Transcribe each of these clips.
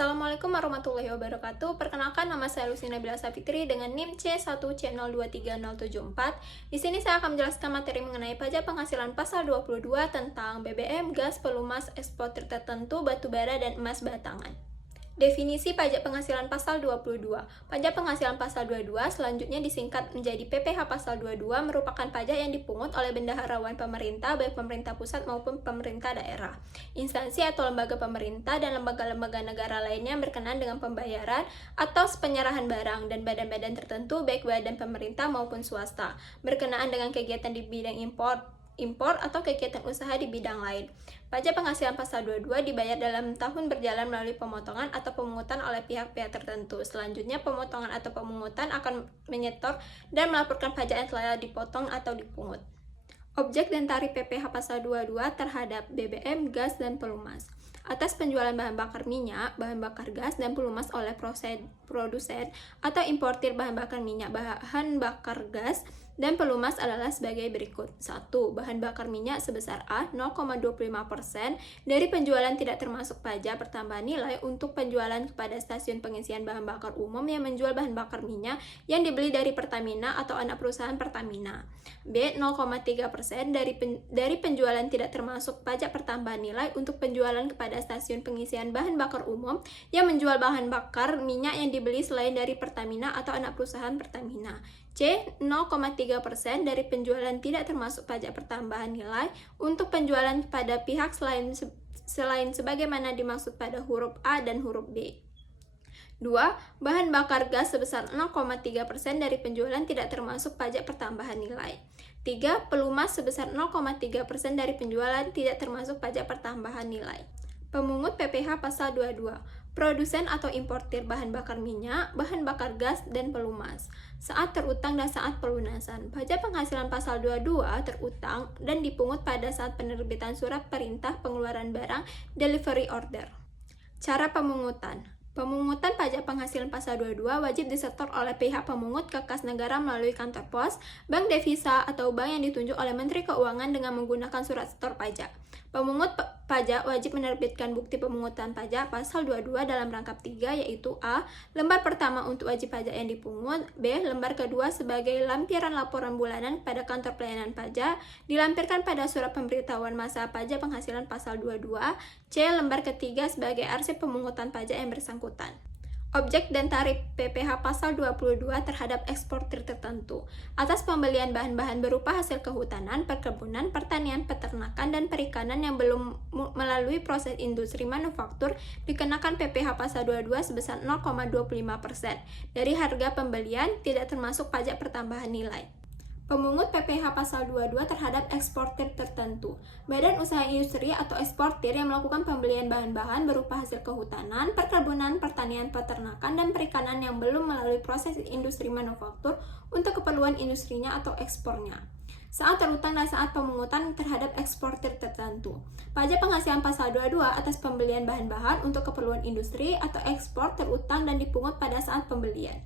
Assalamualaikum warahmatullahi wabarakatuh. Perkenalkan, nama saya Lucy Nabila Safitri dengan NIM C1C023074. Di sini saya akan menjelaskan materi mengenai pajak penghasilan pasal 22 tentang BBM, gas, pelumas, eksportir tertentu, batubara, dan emas batangan. Definisi pajak penghasilan pasal 22. Pajak penghasilan pasal 22 selanjutnya disingkat menjadi PPh pasal 22 merupakan pajak yang dipungut oleh bendaharawan pemerintah baik pemerintah pusat maupun pemerintah daerah, instansi atau lembaga pemerintah dan lembaga-lembaga negara lainnya yang berkenaan dengan pembayaran atau penyerahan barang dan badan-badan tertentu baik badan pemerintah maupun swasta berkenaan dengan kegiatan di bidang impor atau kegiatan usaha di bidang lain. Pajak penghasilan pasal 22 dibayar dalam tahun berjalan melalui pemotongan atau pemungutan oleh pihak-pihak tertentu. Selanjutnya, pemotongan atau pemungutan akan menyetor dan melaporkan pajak yang telah dipotong atau dipungut. Objek dan tarif PPh pasal 22 terhadap BBM, gas, dan pelumas. Atas penjualan bahan bakar minyak, bahan bakar gas, dan pelumas oleh produsen atau importir bahan bakar minyak, bahan bakar gas, dan pelumas adalah sebagai berikut. 1. Bahan bakar minyak sebesar A 0,25% dari penjualan tidak termasuk pajak pertambahan nilai untuk penjualan kepada stasiun pengisian bahan bakar umum yang menjual bahan bakar minyak yang dibeli dari Pertamina atau anak perusahaan Pertamina. B. 0,3% dari penjualan tidak termasuk pajak pertambahan nilai untuk penjualan kepada stasiun pengisian bahan bakar umum yang menjual bahan bakar minyak yang dibeli selain dari Pertamina atau anak perusahaan Pertamina. C. 0,3% dari penjualan tidak termasuk pajak pertambahan nilai untuk penjualan kepada pihak selain sebagaimana dimaksud pada huruf A dan huruf B. 2. Bahan bakar gas sebesar 0,3% dari penjualan tidak termasuk pajak pertambahan nilai. 3. Pelumas sebesar 0,3% dari penjualan tidak termasuk pajak pertambahan nilai. Pemungut PPh pasal 22. Produsen atau importir bahan bakar minyak, bahan bakar gas, dan pelumas. Saat terutang dan saat pelunasan. Pajak penghasilan pasal 22 terutang dan dipungut pada saat penerbitan surat perintah pengeluaran barang delivery order. Cara pemungutan. Pemungutan pajak penghasilan pasal 22 wajib disetor oleh pihak pemungut ke kas negara melalui kantor pos, bank devisa, atau bank yang ditunjuk oleh Menteri Keuangan dengan menggunakan surat setor pajak. Pemungut pajak wajib menerbitkan bukti pemungutan pajak pasal 22 dalam rangkap 3, yaitu A. Lembar pertama untuk wajib pajak yang dipungut, B. Lembar kedua sebagai lampiran laporan bulanan pada kantor pelayanan pajak, dilampirkan pada surat pemberitahuan masa pajak penghasilan pasal 22, C. Lembar ketiga sebagai arsip pemungutan pajak yang bersangkutan. Objek dan tarif PPh pasal 22 terhadap eksportir tertentu. Atas pembelian bahan-bahan berupa hasil kehutanan, perkebunan, pertanian, peternakan, dan perikanan yang belum melalui proses industri manufaktur dikenakan PPh pasal 22 sebesar 0,25% dari harga pembelian, tidak termasuk pajak pertambahan nilai. Pemungut PPh pasal 22 terhadap eksportir tertentu. Badan usaha industri atau eksportir yang melakukan pembelian bahan-bahan berupa hasil kehutanan, perkebunan, pertanian, peternakan, dan perikanan yang belum melalui proses industri manufaktur untuk keperluan industrinya atau ekspornya. Saat terutang dan saat pemungutan terhadap eksportir tertentu. Pajak penghasilan pasal 22 atas pembelian bahan-bahan untuk keperluan industri atau ekspor terutang dan dipungut pada saat pembelian.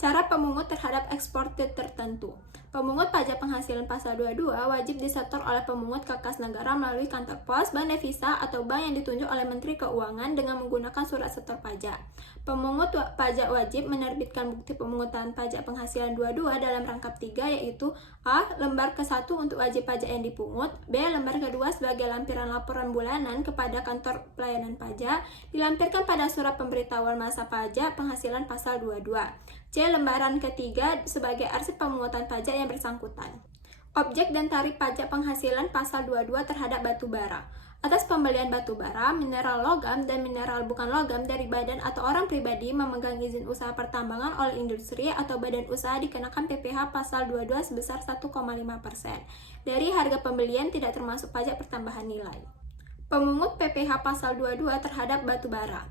Cara pemungut terhadap eksportir tertentu. Pemungut pajak penghasilan pasal 22 wajib disetor oleh pemungut ke kas negara melalui kantor pos, bank devisa, atau bank yang ditunjuk oleh Menteri Keuangan dengan menggunakan surat setor pajak. Pemungut pajak wajib menerbitkan bukti pemungutan pajak penghasilan 22 dalam rangkap 3, yaitu A. Lembar ke-1 untuk wajib pajak yang dipungut, B. Lembar kedua sebagai lampiran laporan bulanan kepada kantor pelayanan pajak, dilampirkan pada surat pemberitahuan masa pajak penghasilan pasal 22, C. Lembaran ketiga sebagai arsip pemungutan pajak yang bersangkutan. Objek dan tarif pajak penghasilan pasal 22 terhadap batu bara. Atas pembelian batu bara, mineral logam, dan mineral bukan logam dari badan atau orang pribadi memegang izin usaha pertambangan oleh industri atau badan usaha dikenakan PPh pasal 22 sebesar 1,5% dari harga pembelian tidak termasuk pajak pertambahan nilai. Pemungut PPh pasal 22 terhadap batu bara.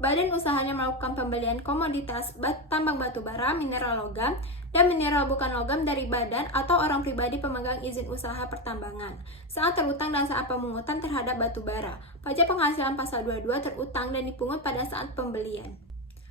Badan usahanya melakukan pembelian komoditas tambang batu bara, mineral logam, dan mineral bukan logam dari badan atau orang pribadi pemegang izin usaha pertambangan. Saat terutang dan saat pemungutan terhadap batu bara. Pajak penghasilan pasal 22 terutang dan dipungut pada saat pembelian.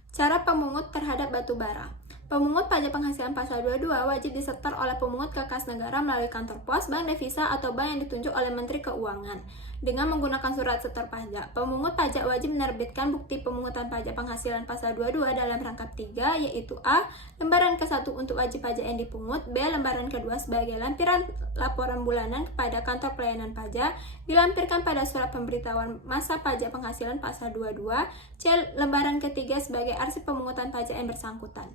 Cara pemungut terhadap batu bara. Pemungut pajak penghasilan pasal 22 wajib disetor oleh pemungut ke kas negara melalui kantor pos, bank devisa, atau bank yang ditunjuk oleh Menteri Keuangan. Dengan menggunakan surat setor pajak, pemungut pajak wajib menerbitkan bukti pemungutan pajak penghasilan pasal 22 dalam rangkap 3, yaitu A. Lembaran ke-1 untuk wajib pajak yang dipungut, B. Lembaran kedua sebagai lampiran laporan bulanan kepada kantor pelayanan pajak, dilampirkan pada surat pemberitahuan masa pajak penghasilan pasal 22, C. Lembaran ketiga sebagai arsip pemungutan pajak yang bersangkutan.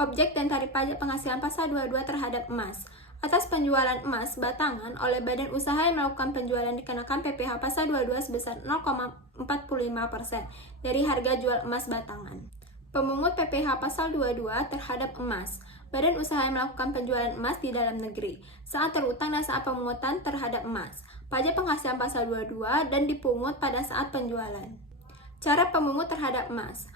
Objek dan tarif pajak penghasilan pasal 22 terhadap emas. Atas penjualan emas batangan oleh badan usaha yang melakukan penjualan dikenakan PPh pasal 22 sebesar 0,45% dari harga jual emas batangan. Pemungut PPh pasal 22 terhadap emas. Badan usaha yang melakukan penjualan emas di dalam negeri saat terutang dan saat pemungutan terhadap emas. Pajak penghasilan pasal 22 dan dipungut pada saat penjualan. Cara pemungut terhadap emas.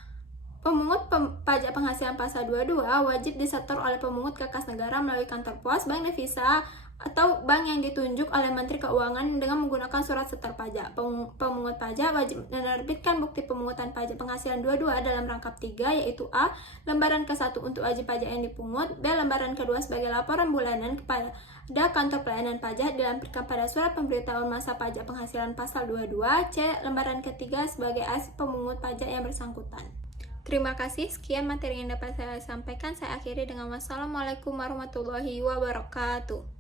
Pemungut pajak penghasilan pasal 22 wajib disetor oleh pemungut ke kas negara melalui kantor pos, bank devisa, atau bank yang ditunjuk oleh Menteri Keuangan dengan menggunakan surat setor pajak. Pemungut pajak wajib menerbitkan bukti pemungutan pajak penghasilan 22 dalam rangkap 3, yaitu A. Lembaran ke-1 untuk wajib pajak yang dipungut, B. Lembaran kedua sebagai laporan bulanan kepada kantor pelayanan pajak dilampirkan pada surat pemberitahuan masa pajak penghasilan pasal 22, C. Lembaran ketiga sebagai arsip pemungut pajak yang bersangkutan. Terima kasih, sekian materi yang dapat saya sampaikan. Saya akhiri dengan wassalamualaikum warahmatullahi wabarakatuh.